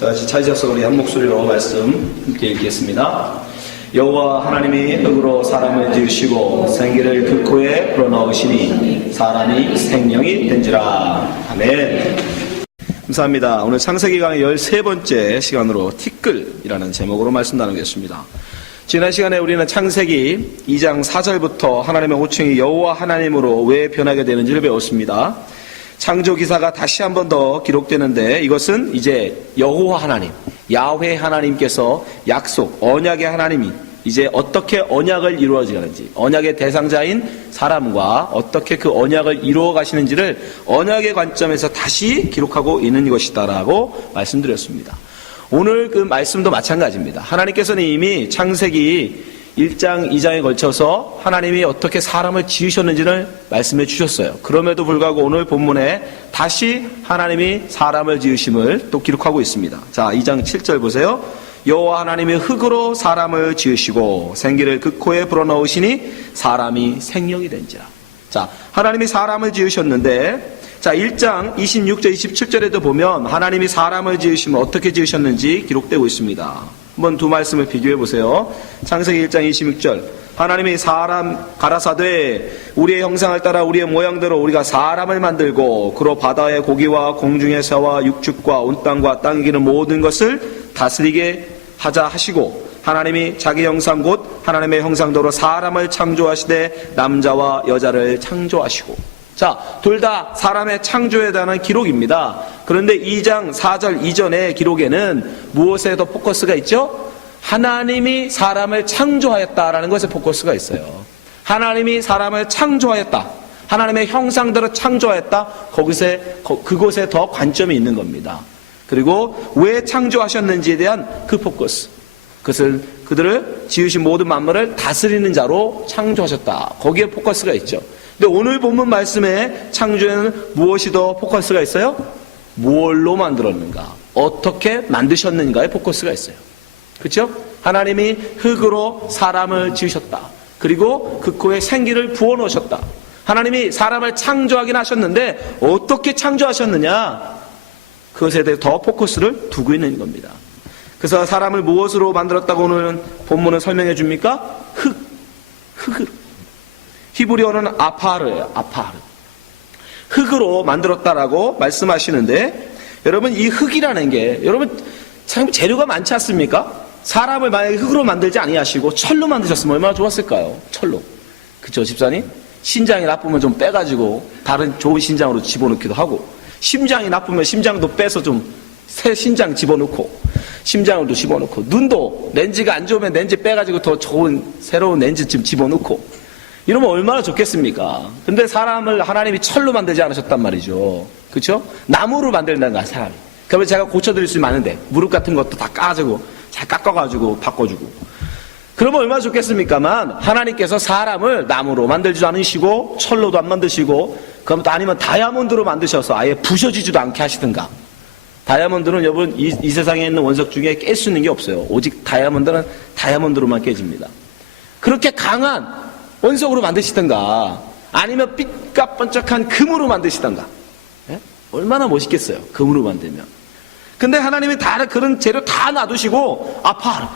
자, 같이 찾으셔서 우리 한 목소리로 말씀 함께 읽겠습니다. 여호와 하나님이 흙으로 사람을 지으시고 생기를 그 코에 불어넣으시니 사람이 생명이 된지라. 아멘. 감사합니다. 오늘 창세기 강의 13번째 시간으로 티끌이라는 제목으로 말씀 나누겠습니다. 지난 시간에 우리는 창세기 2장 4절부터 하나님의 호칭이 여호와 하나님으로 왜 변하게 되는지를 배웠습니다. 창조 기사가 다시 한 번 더 기록되는데 이것은 이제 여호와 하나님, 야훼 하나님께서 약속, 언약의 하나님이 이제 어떻게 언약을 이루어지는지, 언약의 대상자인 사람과 어떻게 그 언약을 이루어 가시는지를 언약의 관점에서 다시 기록하고 있는 것이다라고 말씀드렸습니다. 오늘 그 말씀도 마찬가지입니다. 하나님께서는 이미 창세기 1장, 2장에 걸쳐서 하나님이 어떻게 사람을 지으셨는지를 말씀해 주셨어요. 그럼에도 불구하고 오늘 본문에 다시 하나님이 사람을 지으심을 또 기록하고 있습니다. 자, 2장 7절 보세요. 여호와 하나님이 흙으로 사람을 지으시고 생기를 그 코에 불어넣으시니 사람이 생명이 된지라. 자, 하나님이 사람을 지으셨는데 자, 1장 26절, 27절에도 보면 하나님이 사람을 지으시면 어떻게 지으셨는지 기록되고 있습니다. 한번 두 말씀을 비교해 보세요. 창세기 1장 26절. 하나님이 사람 가라사대 우리의 형상을 따라 우리의 모양대로 우리가 사람을 만들고 그로 바다의 고기와 공중의 새와 육축과 온 땅과 땅에 기는 모든 것을 다스리게 하자 하시고 하나님이 자기 형상 곧 하나님의 형상대로 사람을 창조하시되 남자와 여자를 창조하시고. 자, 둘 다 사람의 창조에 대한 기록입니다. 그런데 2장 4절 이전의 기록에는 무엇에 더 포커스가 있죠? 하나님이 사람을 창조하였다라는 것에 포커스가 있어요. 하나님이 사람을 창조하였다. 하나님의 형상대로 창조하였다. 그곳에 더 관점이 있는 겁니다. 그리고 왜 창조하셨는지에 대한 그 포커스. 그것을 그들을 지으신 모든 만물을 다스리는 자로 창조하셨다. 거기에 포커스가 있죠. 근데 오늘 본문 말씀에 창조에는 무엇이 더 포커스가 있어요? 무엇로 만들었는가? 어떻게 만드셨는가에 포커스가 있어요. 그렇죠? 하나님이 흙으로 사람을 지으셨다. 그리고 그 코에 생기를 부어넣으셨다. 하나님이 사람을 창조하긴 하셨는데 어떻게 창조하셨느냐? 그것에 대해 더 포커스를 두고 있는 겁니다. 그래서 사람을 무엇으로 만들었다고 오늘 본문은 설명해 줍니까? 흙으로. 히브리어는 아파르예요. 아파르. 흙으로 만들었다라고 말씀하시는데 여러분 이 흙이라는 게 여러분 참 재료가 많지 않습니까? 사람을 만약에 흙으로 만들지 아니하시고 철로 만드셨으면 얼마나 좋았을까요? 철로. 그쵸 집사님? 신장이 나쁘면 좀 빼가지고 다른 좋은 신장으로 집어넣기도 하고 심장이 나쁘면 심장도 빼서 좀 새 신장 집어넣고 심장을도 집어넣고 눈도 렌즈가 안 좋으면 렌즈 빼가지고 더 좋은 새로운 렌즈 좀 집어넣고 이러면 얼마나 좋겠습니까? 근데 사람을 하나님이 철로 만들지 않으셨단 말이죠. 그렇죠? 나무로 만들다는 거야 사람이. 그러면 제가 고쳐드릴 수 많은데 무릎 같은 것도 다 까가지고 잘 깎아가지고 바꿔주고 그러면 얼마나 좋겠습니까만 하나님께서 사람을 나무로 만들지도 않으시고 철로도 안 만드시고 그럼 또 아니면 다이아몬드로 만드셔서 아예 부셔지지도 않게 하시든가. 다이아몬드는 여러분 이 세상에 있는 원석 중에 깰 수 있는 게 없어요. 오직 다이아몬드는 다이아몬드로만 깨집니다. 그렇게 강한 원석으로 만드시든가 아니면 빛과 번쩍한 금으로 만드시든가. 예? 얼마나 멋있겠어요. 금으로 만들면. 근데 하나님이 다 그런 재료 다 놔두시고 아파르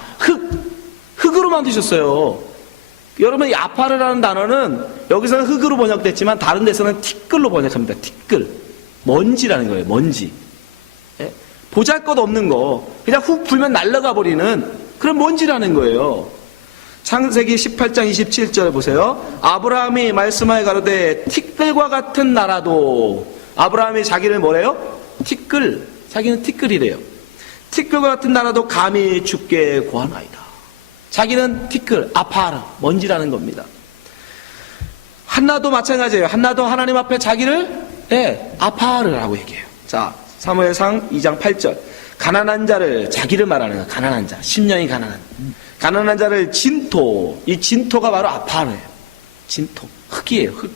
흙으로 만드셨어요. 여러분 이 아파르라는 단어는 여기서는 흙으로 번역됐지만 다른 데서는 티끌로 번역합니다. 티끌. 먼지라는 거예요. 먼지. 예? 보잘것없는 거 그냥 훅 불면 날아가 버리는 그런 먼지라는 거예요. 창세기 18장 27절 보세요. 아브라함이 말씀하여 가로되 티끌과 같은 나라도 아브라함이 자기를 뭐래요? 티끌. 자기는 티끌이래요. 티끌과 같은 나라도 감히 죽게 구하나이다. 자기는 티끌, 아파르, 먼지라는 겁니다. 한나도 마찬가지예요. 한나도 하나님 앞에 자기를 아파르라고 얘기해요. 자, 사무엘상 2장 8절. 가난한 자를 자기를 말하는 거야. 가난한 자. 심령이 가난한 자를 진토. 이 진토가 바로 아파르예요. 진토. 흙이에요. 흙.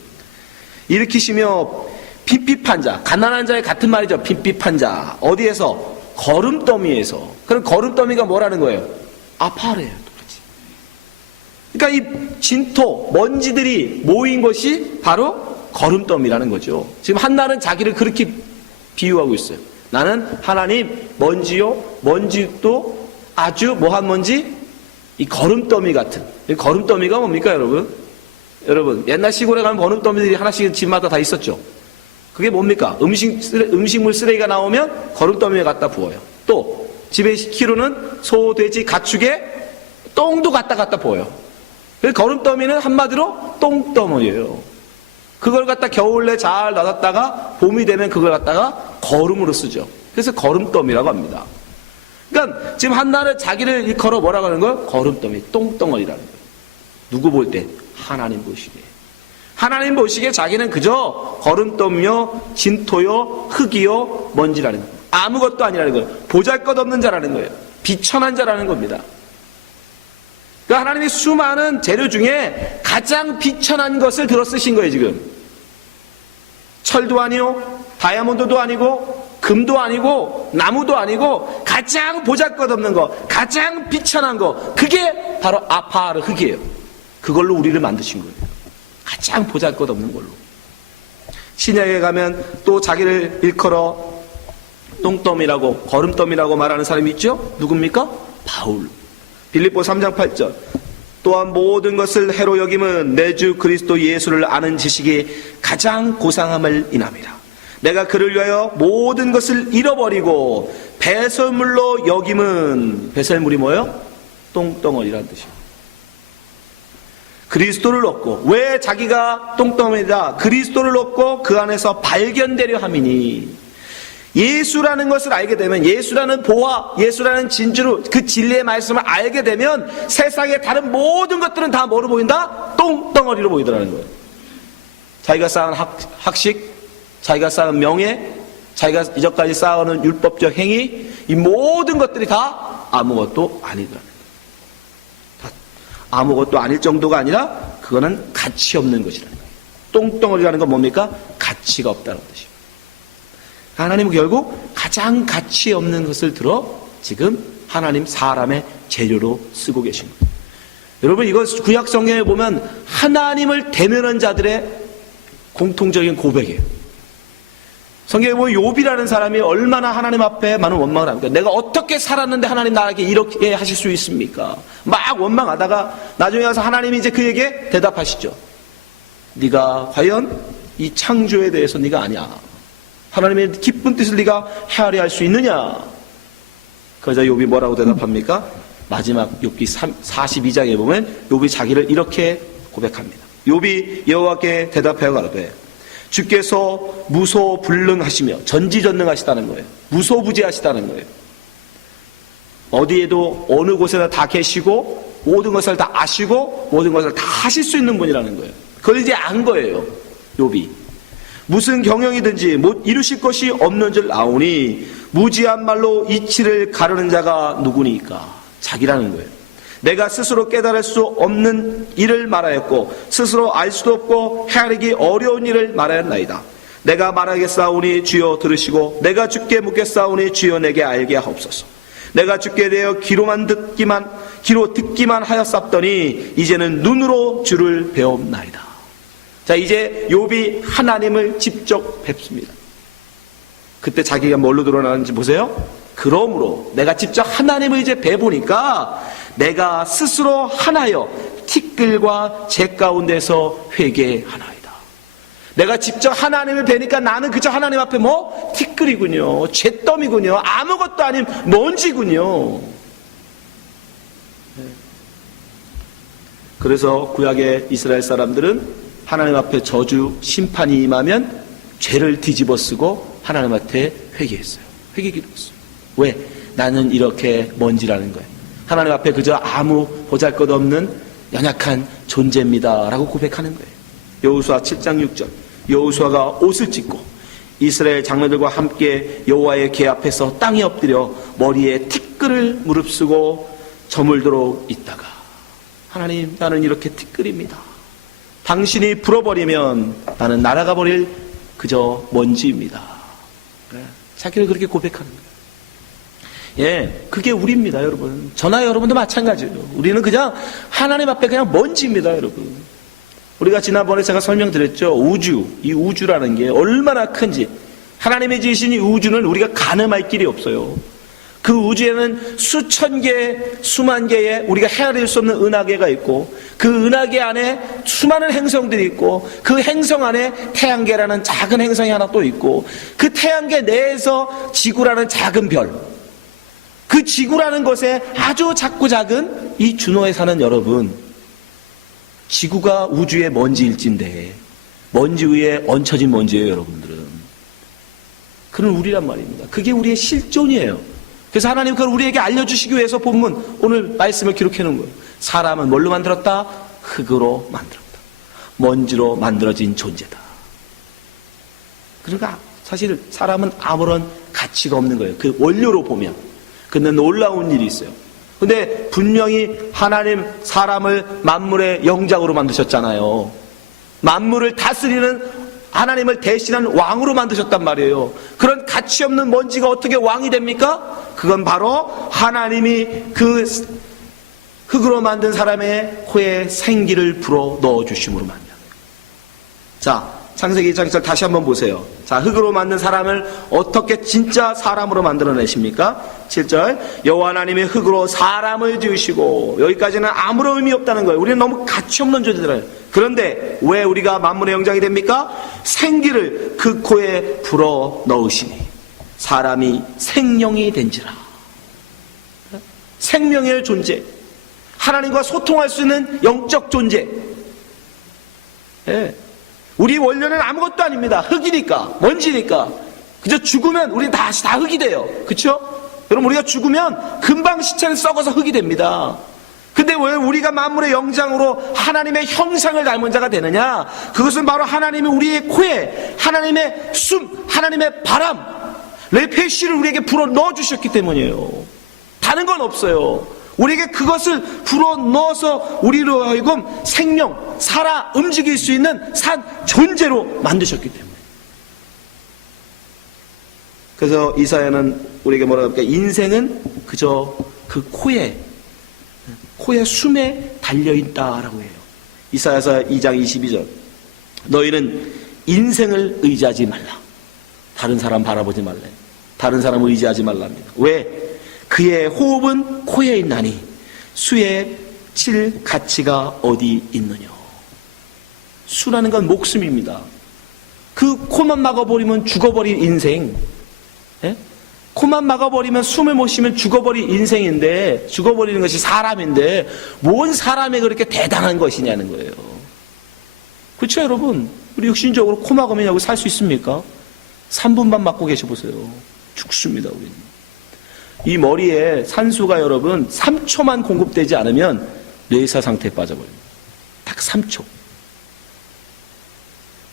일으키시며 핍핍한 자. 가난한 자의 같은 말이죠. 핍핍한 자. 어디에서? 거름더미에서. 그럼 거름더미가 뭐라는 거예요? 아파르예요. 그러니까 이 진토, 먼지들이 모인 것이 바로 거름더미라는 거죠. 지금 한나는 자기를 그렇게 비유하고 있어요. 나는 하나님 먼지요. 먼지도 아주 뭐한 먼지? 이 거름더미 같은. 이 거름더미가 뭡니까 여러분? 여러분 옛날 시골에 가면 거름더미들이 하나씩 집마다 다 있었죠. 그게 뭡니까? 음식물 쓰레기가 나오면 거름더미에 갖다 부어요. 또 집에 키우는 소, 돼지, 가축에 똥도 갖다 부어요. 그래서 거름더미는 한마디로 똥덩어리예요. 그걸 갖다 겨울에 잘 놔뒀다가 봄이 되면 그걸 갖다가 거름으로 쓰죠. 그래서 거름더미라고 합니다. 그러니까 지금 한나는 자기를 일컬어 뭐라고 하는 거예요? 거름더미, 똥덩어리라는 거예요. 누구 볼 때? 하나님 보시기에. 하나님 보시기에 자기는 그저 거름더미요, 진토요, 흙이요, 먼지라는 거예요. 아무것도 아니라는 거예요. 보잘것없는 자라는 거예요. 비천한 자라는 겁니다. 그러니까 하나님이 수많은 재료 중에 가장 비천한 것을 들어 쓰신 거예요, 지금. 철도 아니요, 다이아몬드도 아니고, 금도 아니고, 나무도 아니고, 가장 보잘것없는 거, 가장 비천한 거, 그게 바로 아파르 흙이에요. 그걸로 우리를 만드신 거예요. 가장 보잘것없는 걸로. 신약에 가면 또 자기를 일컬어 똥더미라고, 거름더미라고 말하는 사람이 있죠? 누굽니까? 바울. 빌립보 3장 8절. 또한 모든 것을 해로 여김은 내 주 그리스도 예수를 아는 지식이 가장 고상함을 인함이라. 내가 그를 위하여 모든 것을 잃어버리고 배설물로 여김은, 배설물이 뭐예요? 똥덩어리라는 뜻이에요. 그리스도를 얻고, 왜 자기가 똥덩어리다? 그리스도를 얻고 그 안에서 발견되려 함이니. 예수라는 것을 알게 되면, 예수라는 보화, 예수라는 진주로 그 진리의 말씀을 알게 되면 세상의 다른 모든 것들은 다 뭐로 보인다? 똥덩어리로 보이더라는 거예요. 자기가 쌓은 학식, 자기가 쌓은 명예, 자기가 이전까지 쌓아오는 율법적 행위, 이 모든 것들이 다 아무것도 아니더라는 거예요. 다 아무것도 아닐 정도가 아니라 그거는 가치 없는 것이라는 거예요. 똥덩어리라는 건 뭡니까? 가치가 없다는 뜻이에요. 하나님은 결국 가장 가치 없는 것을 들어 지금 하나님 사람의 재료로 쓰고 계신 거예요. 여러분, 이거 구약 성경에 보면 하나님을 대면한 자들의 공통적인 고백이에요. 성경에 보면 욥이라는 사람이 얼마나 하나님 앞에 많은 원망을 합니까? 내가 어떻게 살았는데 하나님 나에게 이렇게 하실 수 있습니까? 막 원망하다가 나중에 와서 하나님이 이제 그에게 대답하시죠. 네가 과연 이 창조에 대해서 네가 아냐? 하나님의 기쁜 뜻을 네가 헤아려 할 수 있느냐? 그러자 욥이 뭐라고 대답합니까? 마지막 욥기 42장에 보면 욥이 자기를 이렇게 고백합니다. 욥이 여호와께 대답하여 가로되 주께서 무소불능하시며 전지전능하시다는 거예요. 무소부지하시다는 거예요. 어디에도 어느 곳에나 다 계시고 모든 것을 다 아시고 모든 것을 다 하실 수 있는 분이라는 거예요. 그걸 이제 안 거예요, 욥이. 무슨 경영이든지 못 이루실 것이 없는 줄 아오니 무지한 말로 이치를 가르는 자가 누구니까? 자기라는 거예요. 내가 스스로 깨달을 수 없는 일을 말하였고 스스로 알 수도 없고 헤아리기 어려운 일을 말하였나이다. 내가 말하겠사오니 주여 들으시고 내가 주께 묻겠사오니 주여 내게 알게 하옵소서. 내가 주께 대하여 귀로 듣기만 하였사더니 이제는 눈으로 주를 배옵나이다. 자, 이제 욥이 하나님을 직접 뵙습니다. 그때 자기가 뭘로 드러나는지 보세요. 그러므로 내가 직접 하나님을 이제 뵈보니까 내가 스스로 하나여 티끌과 재 가운데서 회개하나이다. 내가 직접 하나님을 뵈니까 나는 그저 하나님 앞에 뭐? 티끌이군요. 잿더미군요. 아무것도 아닌 먼지군요. 그래서 구약의 이스라엘 사람들은 하나님 앞에 저주, 심판이 임하면 죄를 뒤집어 쓰고 하나님 앞에 회개했어요. 회개기도했어요. 왜? 나는 이렇게 먼지라는 거예요. 하나님 앞에 그저 아무 보잘것없는 연약한 존재입니다 라고 고백하는 거예요. 여호수아 7장 6절. 여호수아가 옷을 찢고 이스라엘 장로들과 함께 여호와의 궤 앞에서 땅에 엎드려 머리에 티끌을 무릅쓰고 저물도록 있다가 하나님, 나는 이렇게 티끌입니다. 당신이 불어버리면 나는 날아가 버릴 그저 먼지입니다. 자기를 그렇게 고백하는 거예요. 예, 그게 우리입니다, 여러분. 저나 여러분도 마찬가지예요. 우리는 그냥 하나님 앞에 그냥 먼지입니다, 여러분. 우리가 지난번에 제가 설명드렸죠. 우주, 이 우주라는 게 얼마나 큰지. 하나님이 지으신 이 우주는 우리가 가늠할 길이 없어요. 그 우주에는 수천 개, 수만 개의 우리가 헤아릴 수 없는 은하계가 있고, 그 은하계 안에 수많은 행성들이 있고, 그 행성 안에 태양계라는 작은 행성이 하나 또 있고, 그 태양계 내에서 지구라는 작은 별, 그 지구라는 것에 아주 작고 작은 이 준호에 사는 여러분, 지구가 우주의 먼지일진데 먼지 위에 얹혀진 먼지예요. 여러분들은 그는 우리란 말입니다. 그게 우리의 실존이에요. 그래서 하나님 그걸 우리에게 알려주시기 위해서 본문 오늘 말씀을 기록해 놓은 거예요. 사람은 뭘로 만들었다? 흙으로 만들었다. 먼지로 만들어진 존재다. 그러니까 사실 사람은 아무런 가치가 없는 거예요. 그 원료로 보면. 근데 놀라운 일이 있어요. 근데 분명히 하나님 사람을 만물의 영장으로 만드셨잖아요. 만물을 다스리는 하나님을 대신한 왕으로 만드셨단 말이에요. 그런 가치 없는 먼지가 어떻게 왕이 됩니까? 그건 바로 하나님이 그 흙으로 만든 사람의 코에 생기를 불어 넣어주심으로 말이야. 자, 창세기 2장 1절 다시 한번 보세요. 자, 흙으로 만든 사람을 어떻게 진짜 사람으로 만들어내십니까? 7절, 여호와 하나님이 흙으로 사람을 지으시고, 여기까지는 아무런 의미 없다는 거예요. 우리는 너무 가치 없는 존재들이에요. 그런데 왜 우리가 만물의 영장이 됩니까? 생기를 그 코에 불어 넣으시니 사람이 생명이 된지라. 생명의 존재, 하나님과 소통할 수 있는 영적 존재. 예. 우리 원료는 아무것도 아닙니다. 흙이니까, 먼지니까. 그저 죽으면 우리는 다시 다 흙이 돼요. 그렇죠? 여러분, 우리가 죽으면 금방 시체는 썩어서 흙이 됩니다. 근데 왜 우리가 만물의 영장으로 하나님의 형상을 닮은 자가 되느냐? 그것은 바로 하나님이 우리의 코에 하나님의 숨, 하나님의 바람, 레페시를 우리에게 불어 넣어주셨기 때문이에요. 다른 건 없어요. 우리에게 그것을 불어넣어서 우리로 하여금 생명, 살아 움직일 수 있는 산 존재로 만드셨기 때문에. 그래서 이사야는 우리에게 뭐라고 합니까? 인생은 그저 그 코에 숨에 달려있다라고 해요. 이사야서 2장 22절. 너희는 인생을 의지하지 말라. 다른 사람 바라보지 말래. 다른 사람을 의지하지 말랍니다. 왜? 그의 호흡은 코에 있나니 수에 칠 가치가 어디 있느냐. 수라는 건 목숨입니다. 그 코만 막아버리면 죽어버릴 인생. 예? 코만 막아버리면 숨을 못 쉬면 죽어버릴 인생인데, 죽어버리는 것이 사람인데 뭔 사람이 그렇게 대단한 것이냐는 거예요. 그렇죠 여러분? 우리 육신적으로 코 막으면 살 수 있습니까? 3분만 막고 계셔보세요. 죽습니다 우리는. 이 머리에 산소가 여러분 3초만 공급되지 않으면 뇌사 상태에 빠져버립니다. 딱 3초.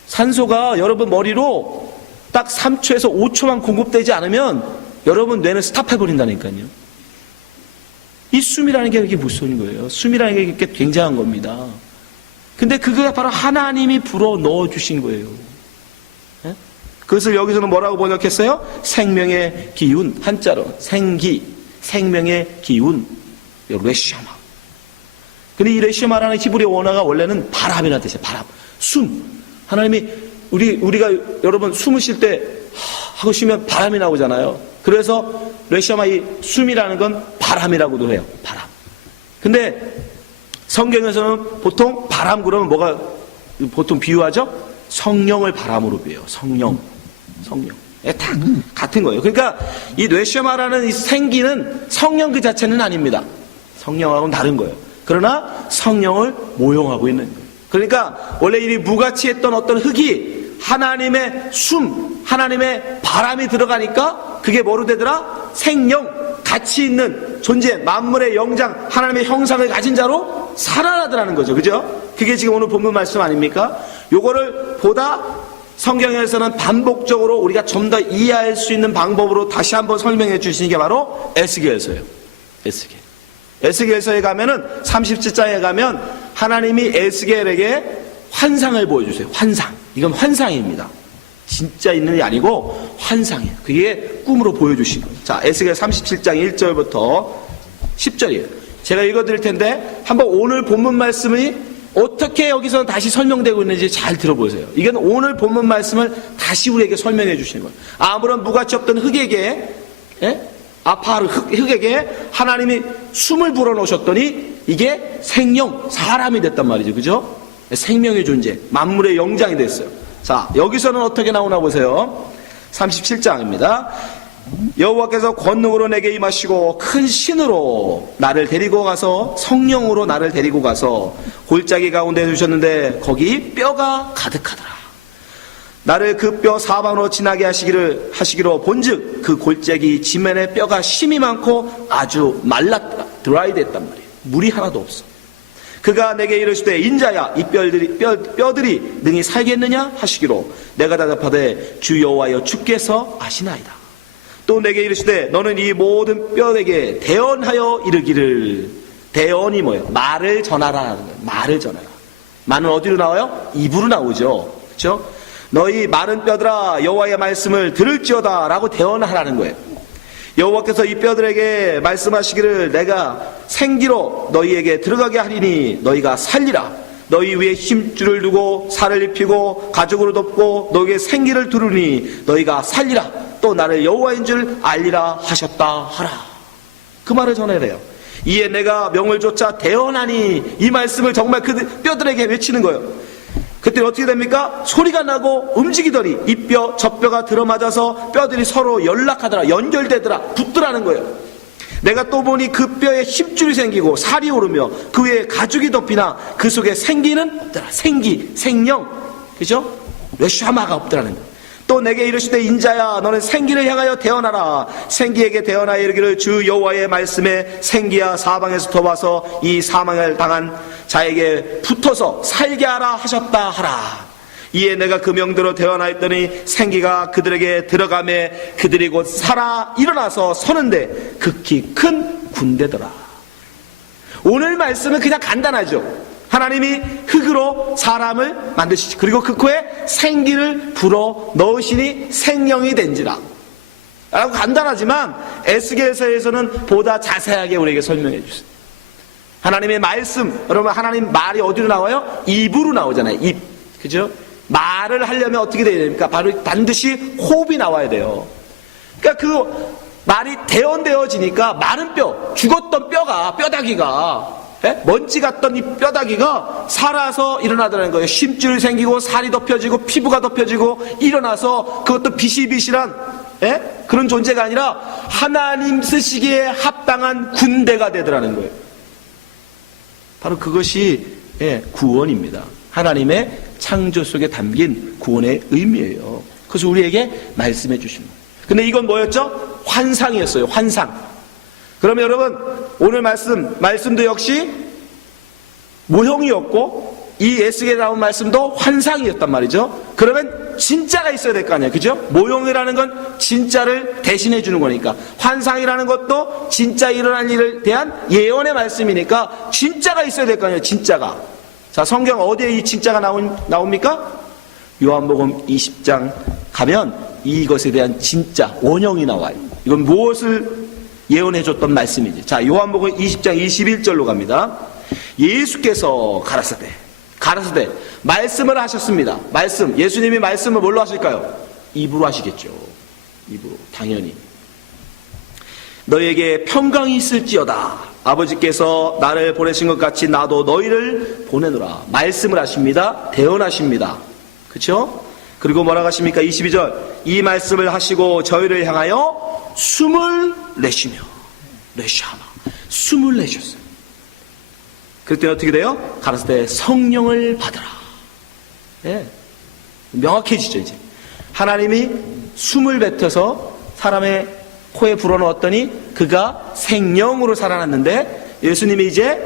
산소가 여러분 머리로 딱 3초에서 5초만 공급되지 않으면 여러분 뇌는 스탑해버린다니까요. 이 숨이라는 게 그렇게 무서운 거예요. 숨이라는 게 이렇게 굉장한 겁니다. 근데 그게 바로 하나님이 불어 넣어주신 거예요. 그것을 여기서는 뭐라고 번역했어요? 생명의 기운, 한자로 생기, 생명의 기운, 레시아마. 근데 이 레시아마라는 히브리 원어가 원래는 바람이라는 뜻이에요. 바람, 숨. 하나님이 우리가 여러분 숨을 쉴 때 하고 쉬면 바람이 나오잖아요. 그래서 레시아마 이 숨이라는 건 바람이라고도 해요. 바람. 근데 성경에서는 보통 바람 그러면 뭐가 보통 비유하죠? 성령을 바람으로 비유해요. 성령. 다 같은 거예요. 그러니까 이 뇌셔마라는 이 생기는 성령 그 자체는 아닙니다. 성령하고는 다른 거예요. 그러나 성령을 모형하고 있는 거예요. 그러니까 원래 이 무가치했던 어떤 흙이 하나님의 숨, 하나님의 바람이 들어가니까 그게 뭐로 되더라? 생명, 가치 있는 존재, 만물의 영장, 하나님의 형상을 가진 자로 살아나더라는 거죠. 그죠? 그게 지금 오늘 본문 말씀 아닙니까? 요거를 보다 성경에서는 반복적으로 우리가 좀 더 이해할 수 있는 방법으로 다시 한번 설명해 주시는 게 바로 에스겔서예요. 에스겔서에 가면은 37장에 가면 하나님이 에스겔에게 환상을 보여주세요. 환상. 이건 환상입니다. 진짜 있는 게 아니고 환상이에요. 그게 꿈으로 보여주신 거예요. 자, 에스겔 37장 1절부터 10절이에요. 제가 읽어드릴 텐데 한번 오늘 본문 말씀이 어떻게 여기서는 다시 설명되고 있는지 잘 들어보세요. 이건 오늘 본문 말씀을 다시 우리에게 설명해 주시는 거예요. 아무런 무가치 없던 흙에게, 아파하는 흙에게 하나님이 숨을 불어넣으셨더니 이게 생명, 사람이 됐단 말이죠. 그죠? 생명의 존재, 만물의 영장이 됐어요. 자, 여기서는 어떻게 나오나 보세요. 37장입니다. 여호와께서 권능으로 내게 임하시고 큰 신으로 나를 데리고 가서, 성령으로 나를 데리고 가서 골짜기 가운데 두셨는데 거기 뼈가 가득하더라. 나를 그 뼈 사방으로 지나게 하시기로 본즉 그 골짜기 지면에 뼈가 심이 많고 아주 말랐더라. 드라이 됐단 말이에요. 물이 하나도 없어. 그가 내게 이르시되 인자야, 이 뼈들이 능히 살겠느냐 하시기로 내가 대답하되 주 여호와여 주께서 아시나이다. 또 내게 이르시되 너는 이 모든 뼈에게 대언하여 이르기를. 대언이 뭐예요? 말을 전하라는 거예요. 말을 전하라. 말은 어디로 나와요? 입으로 나오죠. 그렇죠? 너희 마른 뼈들아 여호와의 말씀을 들을지어다 라고 대언하라는 거예요. 여호와께서 이 뼈들에게 말씀하시기를 내가 생기로 너희에게 들어가게 하리니 너희가 살리라. 너희 위에 힘줄을 두고 살을 입히고 가죽으로 덮고 너희에게 생기를 두르니 너희가 살리라. 또 나를 여호와인 줄 알리라 하셨다 하라. 그 말을 전해래요. 이에 내가 명을 쫓아 대언하니, 이 말씀을 정말 그 뼈들에게 외치는 거예요. 그때 어떻게 됩니까? 소리가 나고 움직이더니 이 뼈 저 뼈가 들어맞아서 뼈들이 서로 연락하더라. 연결되더라. 붙더라는 거예요. 내가 또 보니 그 뼈에 힘줄이 생기고 살이 오르며 그 위에 가죽이 덮이나 그 속에 생기는 없더라. 생기, 생명, 그죠? 레샤마가 없더라는 거예요. 또 내게 이르시되 인자야 너는 생기를 향하여 대언하라. 생기에게 대언하여 이르기를 주 여호와의 말씀에 생기야 사방에서 더와서 이 사망을 당한 자에게 붙어서 살게 하라 하셨다 하라. 이에 내가 그 명대로 대언하였더니 생기가 그들에게 들어가매 그들이 곧 살아 일어나서 서는데 극히 큰 군대더라. 오늘 말씀은 그냥 간단하죠. 하나님이 흙으로 사람을 만드시지. 그리고 그 코에 생기를 불어 넣으시니 생명이 된지라. 라고 간단하지만 에스겔서에서는 보다 자세하게 우리에게 설명해 주세요. 하나님의 말씀, 여러분 하나님 말이 어디로 나와요? 입으로 나오잖아요. 입. 그죠? 말을 하려면 어떻게 돼야 됩니까? 바로 반드시 호흡이 나와야 돼요. 그러니까 그 말이 대언되어지니까 마른 뼈, 죽었던 뼈가, 뼈다귀가, 먼지 같던 이 뼈다귀가 살아서 일어나더라는 거예요. 심줄이 생기고 살이 덮여지고 피부가 덮여지고 일어나서 그것도 비실비실한 그런 존재가 아니라 하나님 쓰시기에 합당한 군대가 되더라는 거예요. 바로 그것이 구원입니다. 하나님의 창조 속에 담긴 구원의 의미예요. 그래서 우리에게 말씀해 주시는 거예요. 근데 이건 뭐였죠? 환상이었어요. 환상. 그러면 여러분 오늘 말씀도 역시 모형이었고 이 에스겔에 나온 말씀도 환상이었단 말이죠. 그러면 진짜가 있어야 될 거 아니에요. 그죠? 모형이라는 건 진짜를 대신해 주는 거니까, 환상이라는 것도 진짜 일어날 일에 대한 예언의 말씀이니까 진짜가 있어야 될 거 아니에요. 진짜가. 자, 성경 어디에 이 진짜가 나옵니까? 요한복음 20장 가면 이것에 대한 진짜 원형이 나와요. 이건 무엇을 예언해줬던 말씀이지. 자, 요한복음 20장 21절로 갑니다. 예수께서 가라사대 말씀을 하셨습니다. 말씀, 예수님이 말씀을 뭘로 하실까요? 입으로 하시겠죠. 입으로, 당연히. 너에게 평강이 있을지어다. 아버지께서 나를 보내신 것 같이 나도 너희를 보내노라. 말씀을 하십니다. 대언하십니다. 그렇죠? 그리고 뭐라고 하십니까? 22절. 이 말씀을 하시고 저희를 향하여 숨을 내쉬며, 레샤마, 숨을 내셨어요. 그때 어떻게 돼요? 가라사대 성령을 받으라. 명확해지죠. 이제 하나님이 숨을 뱉어서 사람의 코에 불어넣었더니 그가 생명으로 살아났는데, 예수님이 이제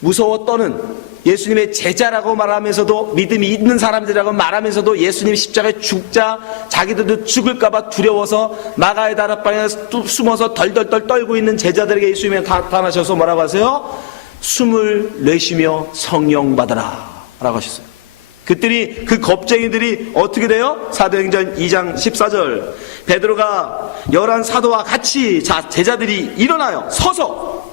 무서워 떠는, 예수님의 제자라고 말하면서도, 믿음이 있는 사람들이라고 말하면서도 예수님이 십자가에 죽자 자기들도 죽을까봐 두려워서 마가의 다락방에 숨어서 덜덜덜 떨고 있는 제자들에게 예수님이 나타나셔서 뭐라고 하세요? 숨을 내쉬며 성령 받아라 라고 하셨어요. 그들이, 그 겁쟁이들이 어떻게 돼요? 사도행전 2장 14절. 베드로가 11 사도와 같이 제자들이 일어나요. 서서.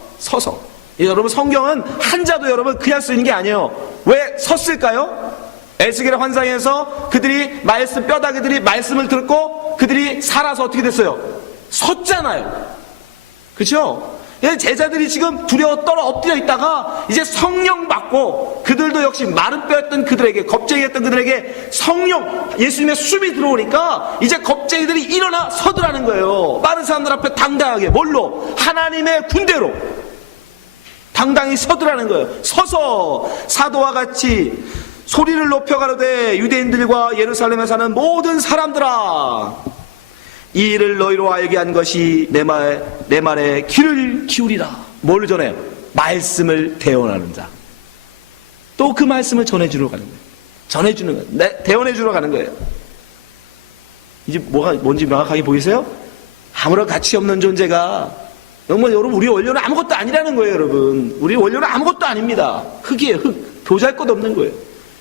여러분 성경은 한자도 여러분 그냥 쓰는 게 아니에요. 왜 섰을까요? 에스겔의 환상에서 그들이 뼈다귀들이 말씀을 듣고 그들이 살아서 어떻게 됐어요? 섰잖아요. 그렇죠? 제자들이 지금 두려워 떨어 엎드려 있다가 이제 성령 받고 그들도 역시 마른 뼈였던 그들에게, 겁쟁이였던 그들에게 성령, 예수님의 숨이 들어오니까 이제 겁쟁이들이 일어나 서더라는 거예요. 많은 사람들 앞에 당당하게, 뭘로? 하나님의 군대로 당당히 서더라는 거예요. 서서 사도와 같이 소리를 높여 가로되 유대인들과 예루살렘에 사는 모든 사람들아, 이 일을 너희로 알게 한 것이 내 말에 귀를 기울이라. 뭘 전해요? 말씀을 대언하는 자. 또 그 말씀을 전해주러 가는 거예요. 전해주는 거예요. 대언해주러 가는 거예요. 이제 뭔지 명확하게 보이세요? 아무런 가치 없는 존재가, 여러분, 우리 원료는 아무것도 아니라는 거예요, 여러분. 우리 원료는 아무것도 아닙니다. 흙이에요, 흙. 보잘것없는 거예요.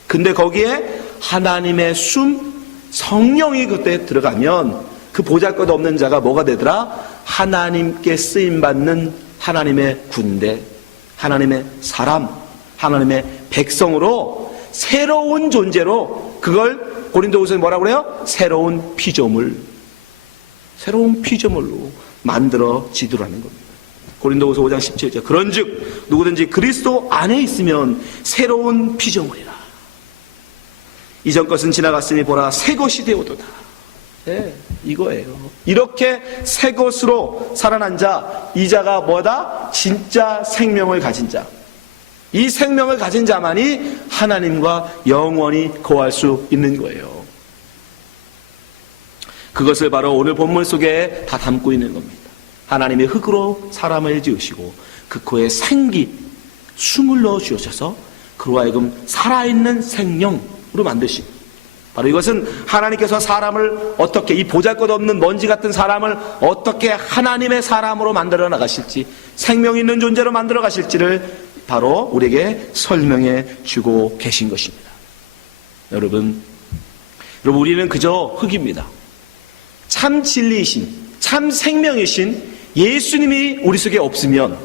근데 거기에 하나님의 성령이 그때 들어가면 그 보잘것없는 자가 뭐가 되더라? 하나님께 쓰임받는 하나님의 군대, 하나님의 사람, 하나님의 백성으로 새로운 존재로, 그걸 고린도후서에 뭐라고 그래요? 새로운 피조물로 만들어지더라는 겁니다. 고린도후서 5장 17절. 그런즉 누구든지 그리스도 안에 있으면 새로운 피조물이라. 이전 것은 지나갔으니 보라 새 것이 되어도다. 네, 이거예요. 이렇게 새 것으로 살아난 자, 이 자가 뭐다? 진짜 생명을 가진 자. 이 생명을 가진 자만이 하나님과 영원히 거할 수 있는 거예요. 그것을 바로 오늘 본문 속에 다 담고 있는 겁니다. 하나님의 흙으로 사람을 지으시고 그 코에 생기, 숨을 넣어 주셔서 그로 하여금 살아있는 생명으로 만드시고, 바로 이것은 하나님께서 사람을 어떻게, 이 보잘것없는 먼지 같은 사람을 어떻게 하나님의 사람으로 만들어 나가실지, 생명 있는 존재로 만들어 가실지를 바로 우리에게 설명해 주고 계신 것입니다. 여러분 우리는 그저 흙입니다. 참 진리이신, 참 생명이신 예수님이 우리 속에 없으면,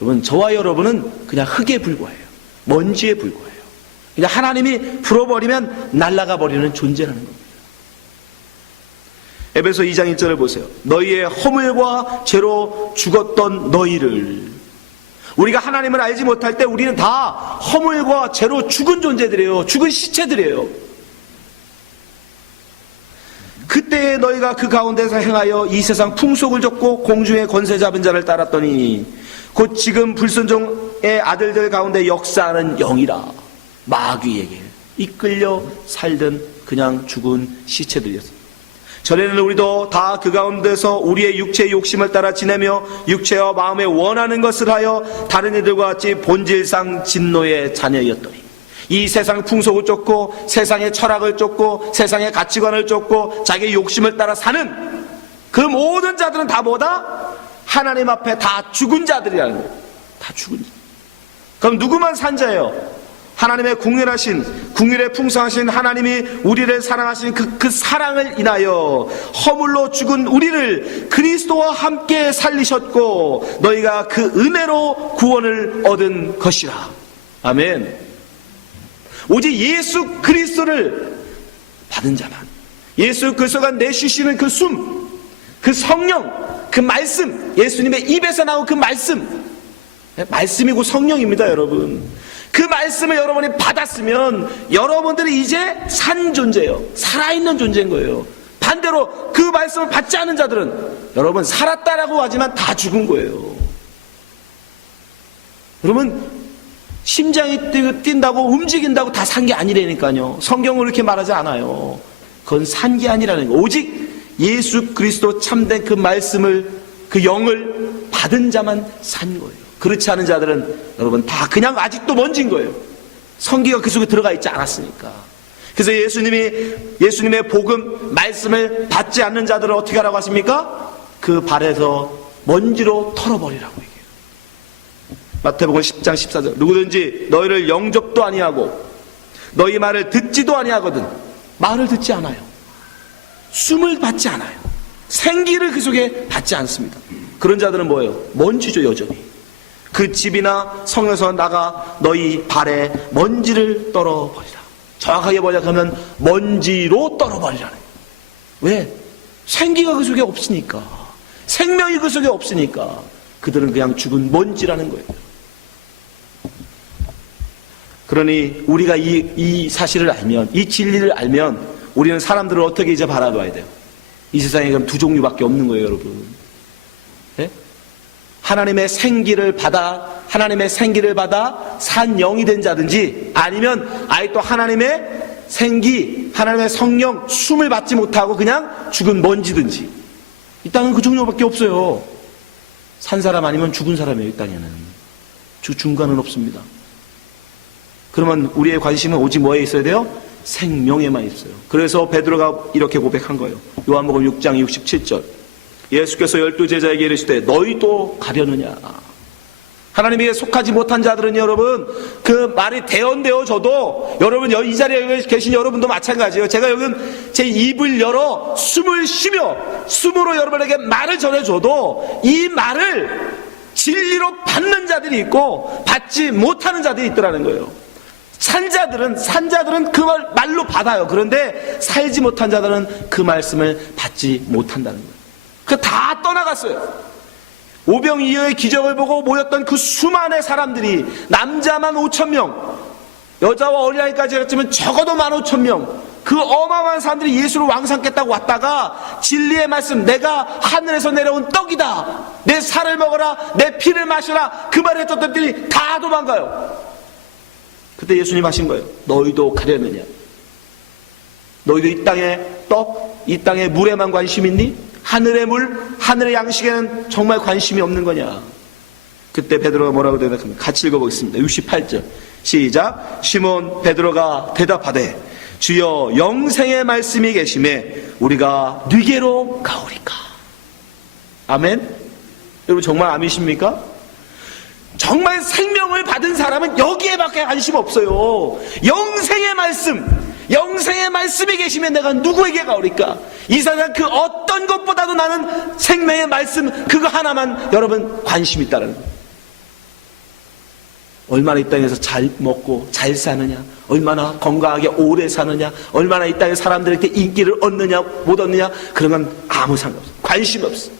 여러분, 저와 여러분은 그냥 흙에 불과해요. 먼지에 불과해요. 그냥 하나님이 불어버리면 날아가 버리는 존재라는 겁니다. 에베소 2장 1절을 보세요. 너희의 허물과 죄로 죽었던 너희를, 우리가 하나님을 알지 못할 때 우리는 다 허물과 죄로 죽은 존재들이에요. 죽은 시체들이에요. 그때 너희가 그 가운데서 행하여 이 세상 풍속을 쫓고 공중의 권세 잡은 자를 따랐더니 곧 지금 불순종의 아들들 가운데 역사하는 영이라. 마귀에게 이끌려 살던 그냥 죽은 시체들이었습니다. 전에는 우리도 다 그 가운데서 우리의 육체의 욕심을 따라 지내며 육체와 마음에 원하는 것을 하여 다른 이들과 같이 본질상 진노의 자녀였더니, 이 세상 풍속을 쫓고 세상의 철학을 쫓고 세상의 가치관을 쫓고 자기의 욕심을 따라 사는 그 모든 자들은 다 뭐다? 하나님 앞에 다 죽은 자들이라는 거예요. 다 죽은 자. 그럼 누구만 산 자예요? 하나님의 궁율의 풍성하신 하나님이 우리를 사랑하신 그 사랑을 인하여 허물로 죽은 우리를 그리스도와 함께 살리셨고 너희가 그 은혜로 구원을 얻은 것이라. 아멘. 오직 예수 그리스도를 받은 자만, 예수 그리스도가 내쉬시는 그 숨, 그 성령, 그 말씀, 예수님의 입에서 나온 그 말씀이고 성령입니다, 여러분. 그 말씀을 여러분이 받았으면 여러분들이 이제 산 존재예요. 살아있는 존재인 거예요. 반대로 그 말씀을 받지 않은 자들은 여러분 살았다라고 하지만 다 죽은 거예요. 여러분 심장이 뛴다고 움직인다고 다 산 게 아니라니까요. 성경은 그렇게 말하지 않아요. 그건 산 게 아니라는 거예요. 오직 예수 그리스도 참된 그 말씀을, 그 영을 받은 자만 산 거예요. 그렇지 않은 자들은 여러분 다 그냥 아직도 먼지인 거예요. 성기가 그 속에 들어가 있지 않았으니까. 그래서 예수님의 복음, 말씀을 받지 않는 자들은 어떻게 하라고 하십니까? 그 발에서 먼지로 털어버리라고 얘기해요. 마태복음 10장 14절. 누구든지 너희를 영접도 아니하고 너희 말을 듣지도 아니하거든. 말을 듣지 않아요. 숨을 받지 않아요. 생기를 그 속에 받지 않습니다. 그런 자들은 뭐예요? 먼지죠, 여전히. 그 집이나 성에서 나가 너희 발에 먼지를 떨어버리라. 정확하게 번역하면 먼지로 떨어버리라는 거예요. 왜? 생기가 그 속에 없으니까, 생명이 그 속에 없으니까 그들은 그냥 죽은 먼지라는 거예요. 그러니 우리가 이 사실을 알면, 이 진리를 알면 우리는 사람들을 어떻게 이제 바라봐야 돼요? 이 세상에 그럼 두 종류밖에 없는 거예요, 여러분. 네? 하나님의 생기를 받아 산 영이 된 자든지, 아니면 아예 또 하나님의 생기, 하나님의 성령, 숨을 받지 못하고 그냥 죽은 먼지든지. 이 땅은 그 종류밖에 없어요. 산 사람 아니면 죽은 사람이에요, 이 땅에는. 중간은 없습니다. 그러면 우리의 관심은 오직 뭐에 있어야 돼요? 생명에만 있어요. 그래서 베드로가 이렇게 고백한 거예요. 요한복음 6장 67절. 예수께서 12제자에게 이르시되 너희도 가려느냐. 하나님에게 속하지 못한 자들은 여러분, 그 말이 대언되어져도, 여러분 이 자리에 계신 여러분도 마찬가지예요. 제가 여기 제 입을 열어 숨을 쉬며 숨으로 여러분에게 말을 전해줘도 이 말을 진리로 받는 자들이 있고 받지 못하는 자들이 있더라는 거예요. 산자들은 그 말로 받아요. 그런데 살지 못한 자들은 그 말씀을 받지 못한다는 거예요. 그 다 떠나갔어요. 오병이어의 기적을 보고 모였던 그 수많은 사람들이, 남자만 5,000명, 여자와 어린아이까지 했지만 적어도 15,000명, 그 어마어마한 사람들이 예수를 왕삼겠다고 왔다가 진리의 말씀, 내가 하늘에서 내려온 떡이다, 내 살을 먹어라, 내 피를 마셔라, 그 말을 했던 들이 다 도망가요. 그때 예수님 하신 거예요. 너희도 가려느냐? 너희도 이 땅의 떡, 이 땅의 물에만 관심 있니? 하늘의 물, 하늘의 양식에는 정말 관심이 없는 거냐? 그때 베드로가 뭐라고 대답합니까? 같이 읽어보겠습니다. 68절 시작. 시몬 베드로가 대답하되 주여 영생의 말씀이 계심에 우리가 네게로 가오리까? 아멘? 여러분 정말 아멘이십니까? 정말 생명을 받은 사람은 여기에밖에 관심 없어요. 영생의 말씀이 계시면 내가 누구에게 가오리까? 이 세상 그 어떤 것보다도 나는 생명의 말씀, 그거 하나만 여러분 관심 있다는 거예요. 얼마나 이 땅에서 잘 먹고 잘 사느냐, 얼마나 건강하게 오래 사느냐, 얼마나 이 땅에 사람들한테 인기를 얻느냐 못 얻느냐, 그런 건 아무 상관없어요. 관심 없어요.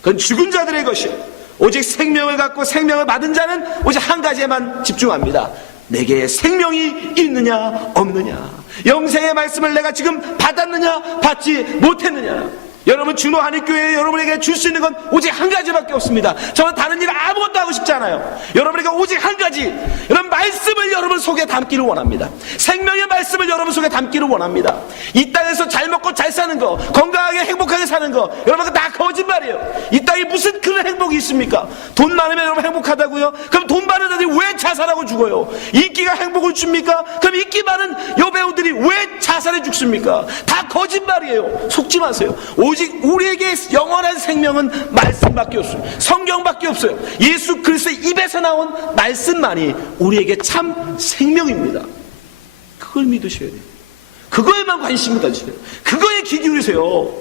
그건 죽은 자들의 것이에요. 오직 생명을 갖고 생명을 받은 자는 오직 한 가지에만 집중합니다. 내게 생명이 있느냐 없느냐, 영생의 말씀을 내가 지금 받았느냐 받지 못했느냐. 여러분 준호 한인교회에 여러분에게 줄 수 있는 건 오직 한 가지밖에 없습니다. 저는 다른 일 아무것도 하고 싶지 않아요. 여러분에게 오직 한 가지, 여러분 말씀을 여러분 속에 담기를 원합니다. 생명의 말씀을 여러분 속에 담기를 원합니다. 이 땅에서 잘 먹고 잘 사는 거, 건강하게 행복하게 사는 거, 여러분 다 거짓말이에요. 이 땅에 무슨 그런 행복이 있습니까? 돈 많으면 여러분 행복하다고요? 그럼 돈 많은 자들이 왜 자살하고 죽어요? 인기가 행복을 줍니까? 그럼 인기 많은 여배우들이 왜 자살해 죽습니까? 다 거짓말이에요. 속지 마세요. 오직 우리에게 영원한 생명은 말씀밖에 없어요. 성경밖에 없어요. 예수 그리스도의 입에서 나온 말씀만이 우리에게 참 생명입니다. 그걸 믿으셔야 돼요. 그거에만 관심을 가지세요. 그거에 귀 기울이세요.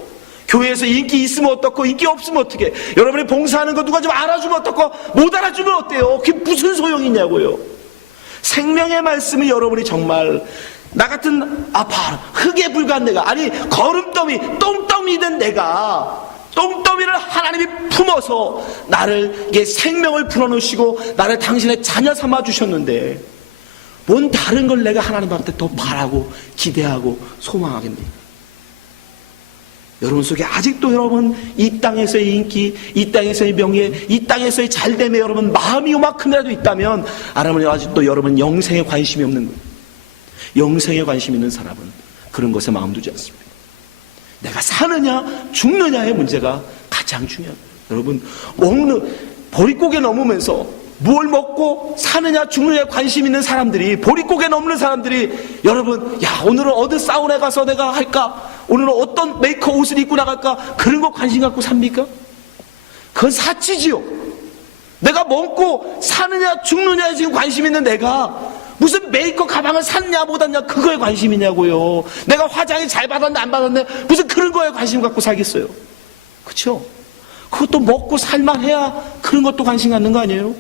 교회에서 인기 있으면 어떻고 인기 없으면 어떻게, 여러분이 봉사하는 거 누가 좀 알아주면 어떻고 못 알아주면 어때요? 그게 무슨 소용이 있냐고요. 생명의 말씀을 여러분이 정말 나 같은 아파 흙에 불과한 내가, 아니 거름더미 똥더미 된 내가, 똥더미를 하나님이 품어서 나를 이게 생명을 불어넣으시고 나를 당신의 자녀 삼아 주셨는데 뭔 다른 걸 내가 하나님 앞에 더 바라고 기대하고 소망하겠니? 여러분 속에 아직도 여러분 이 땅에서의 인기, 이 땅에서의 명예, 이 땅에서의 잘됨에 여러분 마음이 요만큼이라도 있다면 알아보니 아직도 여러분 영생에 관심이 없는 거예요. 영생에 관심 있는 사람은 그런 것에 마음 두지 않습니다. 내가 사느냐 죽느냐의 문제가 가장 중요합니다. 여러분 보릿고개 넘으면서 뭘 먹고 사느냐 죽느냐에 관심 있는 사람들이, 보릿고개 넘는 사람들이 여러분 오늘은 어디 사우나에 가서 내가 할까, 오늘은 어떤 메이크업 옷을 입고 나갈까, 그런 거 관심 갖고 삽니까? 그건 사치지요. 내가 먹고 사느냐 죽느냐에 지금 관심 있는 내가 무슨 메이크업 가방을 샀냐 못 샀냐 그거에 관심이냐고요. 내가 화장이 잘 받았네 안 받았네 무슨 그런 거에 관심 갖고 살겠어요. 그렇죠? 그것도 먹고 살만해야 그런 것도 관심 갖는 거 아니에요?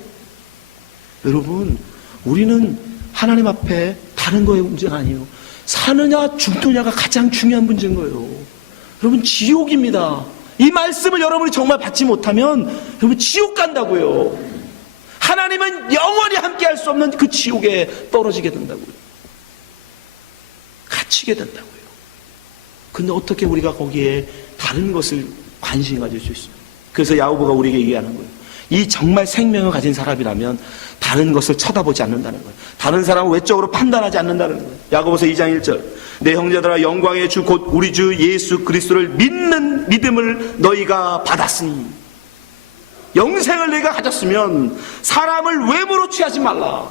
여러분, 우리는 하나님 앞에 다른 거의 문제가 아니에요. 사느냐 죽느냐가 가장 중요한 문제인 거예요. 여러분, 지옥입니다. 이 말씀을 여러분이 정말 받지 못하면 여러분 지옥 간다고요. 하나님은 영원히 함께할 수 없는 그 지옥에 떨어지게 된다고요. 갇히게 된다고요. 근데 어떻게 우리가 거기에 다른 것을 관심 가질 수 있어요? 그래서 야고보가 우리에게 얘기하는 거예요. 이 정말 생명을 가진 사람이라면 다른 것을 쳐다보지 않는다는 거예요. 다른 사람을 외적으로 판단하지 않는다는 거예요. 야고보서 2장 1절. 내 형제들아, 영광의 주 곧 우리 주 예수 그리스도를 믿는 믿음을 너희가 받았으니, 영생을 너희가 가졌으면 사람을 외모로 취하지 말라.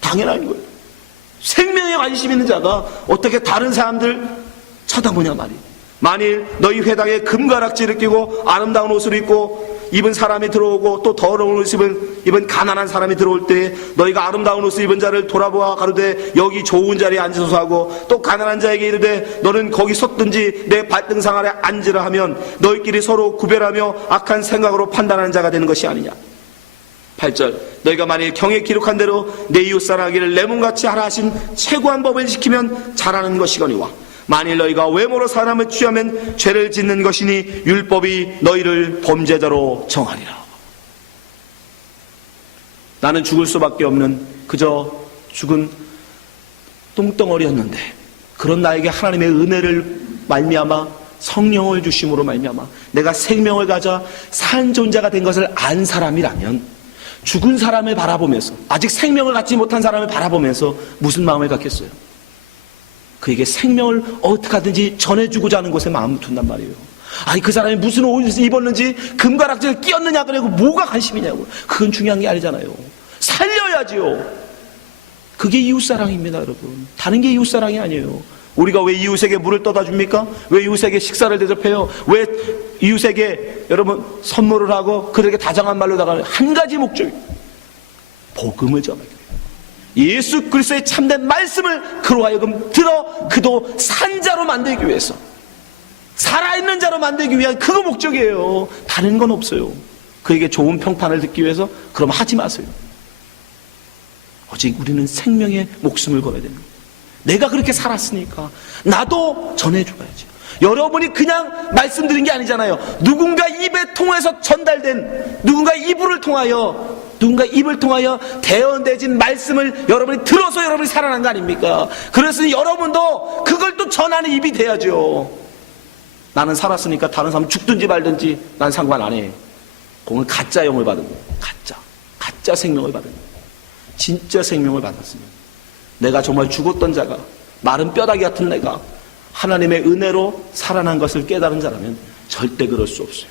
당연한 거예요. 생명에 관심 있는 자가 어떻게 다른 사람들 쳐다보냐 말이에요. 만일 너희 회당에 금가락지를 끼고 아름다운 옷을 입고 입은 사람이 들어오고 또 더러운 옷을 입은 가난한 사람이 들어올 때 너희가 아름다운 옷을 입은 자를 돌아보아 가로되 여기 좋은 자리에 앉으소서 하고 또 가난한 자에게 이르되 너는 거기 섰든지 내 발등상 아래 앉으라 하면 너희끼리 서로 구별하며 악한 생각으로 판단하는 자가 되는 것이 아니냐. 8절. 너희가 만일 경에 기록한 대로 내 이웃 사랑하기를 내 몸같이 하라 하신 최고한 법을 지키면 잘하는 것이거니와 만일 너희가 외모로 사람을 취하면 죄를 짓는 것이니 율법이 너희를 범죄자로 정하리라. 나는 죽을 수밖에 없는 그저 죽은 똥덩어리였는데 그런 나에게 하나님의 은혜를 말미암아 성령을 주심으로 말미암아 내가 생명을 가져 산존자가 된 것을 안 사람이라면 죽은 사람을 바라보면서 아직 생명을 갖지 못한 사람을 바라보면서 무슨 마음을 갖겠어요? 그에게 생명을 어떻게 하든지 전해주고자 하는 것에 마음을 둔단 말이에요. 아니 그 사람이 무슨 옷을 입었는지 금가락지를 끼었느냐 그래고 뭐가 관심이냐고. 그건 중요한 게 아니잖아요. 살려야지요. 그게 이웃사랑입니다, 여러분. 다른 게 이웃사랑이 아니에요. 우리가 왜 이웃에게 물을 떠다 줍니까? 왜 이웃에게 식사를 대접해요? 왜 이웃에게 여러분 선물을 하고 그들에게 다정한 말로다가 한 가지 목적이에요. 복음을 전하기 위해. 예수 그리스도의 참된 말씀을 그로 하여금 들어 그도 산자로 만들기 위해서, 살아있는 자로 만들기 위한 그거 목적이에요. 다른 건 없어요. 그에게 좋은 평판을 듣기 위해서 그럼 하지 마세요. 오직 우리는 생명의 목숨을 걸어야 됩니다. 내가 그렇게 살았으니까 나도 전해줘야지. 여러분이 그냥 말씀드린 게 아니잖아요. 누군가 입에 통해서 전달된, 누군가 입을 통하여 대언되진 말씀을 여러분이 들어서 여러분이 살아난 거 아닙니까? 그래서 여러분도 그걸 또 전하는 입이 돼야죠. 나는 살았으니까 다른 사람 죽든지 말든지 난 상관 안 해. 그건 가짜 영을 받은 거예요. 가짜 생명을 받은 거예요. 진짜 생명을 받았으면 내가 정말 죽었던 자가, 마른 뼈다귀 같은 내가 하나님의 은혜로 살아난 것을 깨달은 자라면 절대 그럴 수 없어요.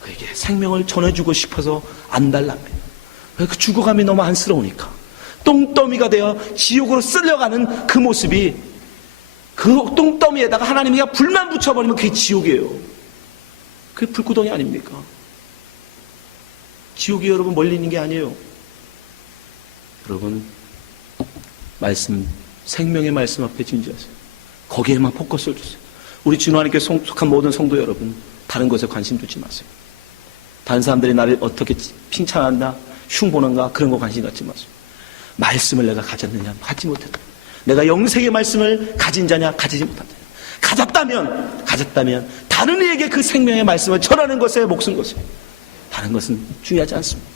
그에게 생명을 전해주고 싶어서 안달납니다. 그 죽어감이 너무 안쓰러우니까 똥더미가 되어 지옥으로 쓸려가는 그 모습이, 그 똥더미에다가 하나님이 불만 붙여버리면 그게 지옥이에요. 그게 불구덩이 아닙니까? 지옥이 여러분 멀리 있는 게 아니에요. 여러분 말씀, 생명의 말씀 앞에 진지하세요. 거기에만 포커스를 주세요. 우리 주 하나님께 속한 모든 성도 여러분, 다른 것에 관심 두지 마세요. 다른 사람들이 나를 어떻게 칭찬한다, 흉보는가, 그런 거 관심 갖지 마세요. 말씀을 내가 가졌느냐, 갖지 못했다. 내가 영생의 말씀을 가진 자냐, 가지지 못한다. 가졌다면 다른 이에게 그 생명의 말씀을 전하는 것에 목숨 것이에요. 다른 것은 중요하지 않습니다.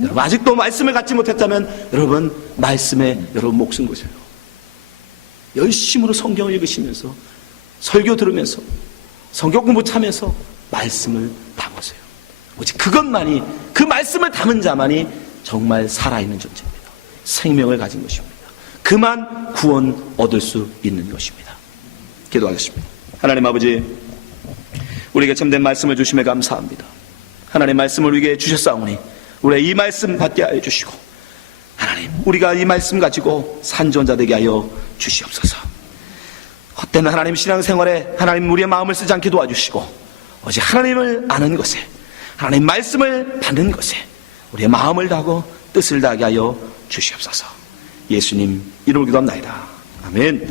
여러분 아직도 말씀을 갖지 못했다면 여러분 말씀에 여러분 목숨 것이에요. 열심으로 성경을 읽으시면서, 설교 들으면서, 성경 공부 참면서 말씀을 담으세요. 오직 그것만이, 그 말씀을 담은 자만이 정말 살아있는 존재입니다. 생명을 가진 것입니다. 그만 구원 얻을 수 있는 것입니다. 기도하겠습니다. 하나님 아버지, 우리에게 참된 말씀을 주심에 감사합니다. 하나님 말씀을 우리에게 주셨사오니 우리의 이 말씀 받게 하여 주시고, 하나님 우리가 이 말씀 가지고 산전자 되게 하여 주시옵소서. 헛된 하나님 신앙생활에 하나님 우리의 마음을 쓰지 않게 도와주시고, 오직 하나님을 아는 것에, 하나님 말씀을 받는 것에 우리의 마음을 다하고 뜻을 다하게 하여 주시옵소서. 예수님 이름으로 기도합나이다. 아멘.